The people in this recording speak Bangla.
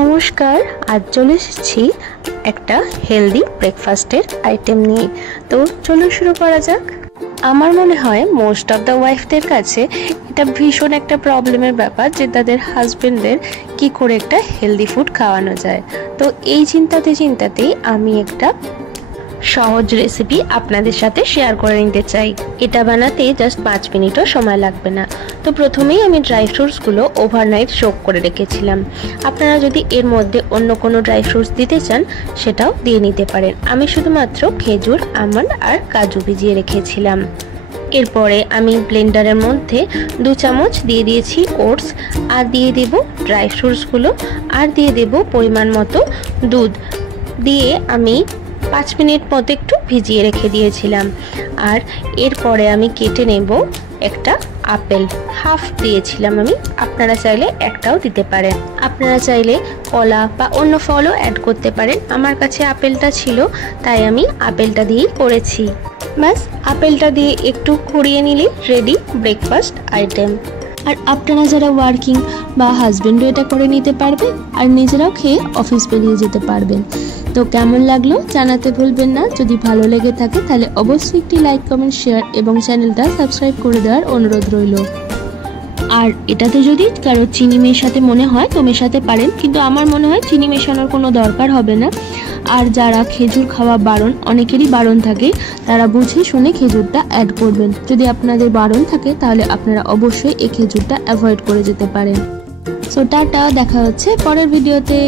নমস্কার, আজ চলে এসেছি একটা হেলদি ব্রেকফাস্টের আইটেম নিয়ে। তো চলুন শুরু করা যাক। আমার মনে হয় মোস্ট অফ দ্য ওয়াইফদের কাছে এটা ভীষণ একটা প্রবলেমের ব্যাপার যে তাদের হাজবেন্ডদের কি করে একটা হেলদি ফুড খাওয়ানো যায়। তো এই চিন্তাতেই আমি একটা সহজ রেসিপি আপনাদের সাথে শেয়ার করে নিতে চাই। এটা বানাতে জাস্ট 5 মিনিটও সময় লাগবে না। তো প্রথমেই আমি ড্রাই ফ্রুটসগুলো ওভারনাইট সোক করে রেখেছিলাম। আপনারা যদি এর মধ্যে অন্য কোনো ড্রাই ফ্রুটস দিতে চান সেটাও দিয়ে নিতে পারেন। আমি শুধুমাত্র খেজুর, আমন্ড আর কাজু ভিজিয়ে রেখেছিলাম। এরপরে আমি ব্লেন্ডারের মধ্যে 2 চামচ দিয়ে দিয়েছি ওটস, আর দিয়ে দেব ড্রাই ফ্রুটসগুলো, আর দিয়ে দেব পরিমাণ মতো দুধ দিয়ে আমি 5 মিনিট মতো একটু ভিজিয়ে রেখে দিয়েছিলাম। আর এরপরে আমি কেটে নেব একটা আপেল, হাফ দিয়েছিলাম আমি, আপনারা চাইলে একটাও দিতে পারেন। আপনারা চাইলে কলা বা অন্য ফলও অ্যাড করতে পারেন। আমার কাছে আপেলটা ছিল তাই আমি আপেলটা দিয়েই করেছি। ব্যাস, আপেলটা দিয়ে একটু ঘুরিয়ে নিলে রেডি ব্রেকফাস্ট আইটেম। আর আপনারা যারা ওয়ার্কিং বা হাজবেন্ডও এটা করে নিতে পারবেন আর নিজেরাও খেয়ে অফিস বেরিয়ে যেতে পারবেন। তো কেমন লাগলো জানাতে ভুলবেন না। যদি ভালো লেগে থাকে তাহলে অবশ্যই একটি লাইক, কমেন্ট, শেয়ার এবং চ্যানেলটা সাবস্ক্রাইব করে দেওয়ার অনুরোধ রইল। আর এটাতে যদি কারো চিনি মেশাতে মনে হয় তো মেশাতে পারেন, কিন্তু আমার মনে হয় চিনি মেশানোর কোনো দরকার হবে না। আর যারা খেজুর খাওয়া বারণ, অনেকেরই বারণ থাকে, তারা বুঝে শুনে খেজুরটা অ্যাড করবেন। যদি আপনাদের বারণ থাকে তাহলে আপনারা অবশ্যই এই খেজুরটা অ্যাভয়েড করে যেতে পারেন। সো টাটা, দেখা হচ্ছে পরের ভিডিওতে।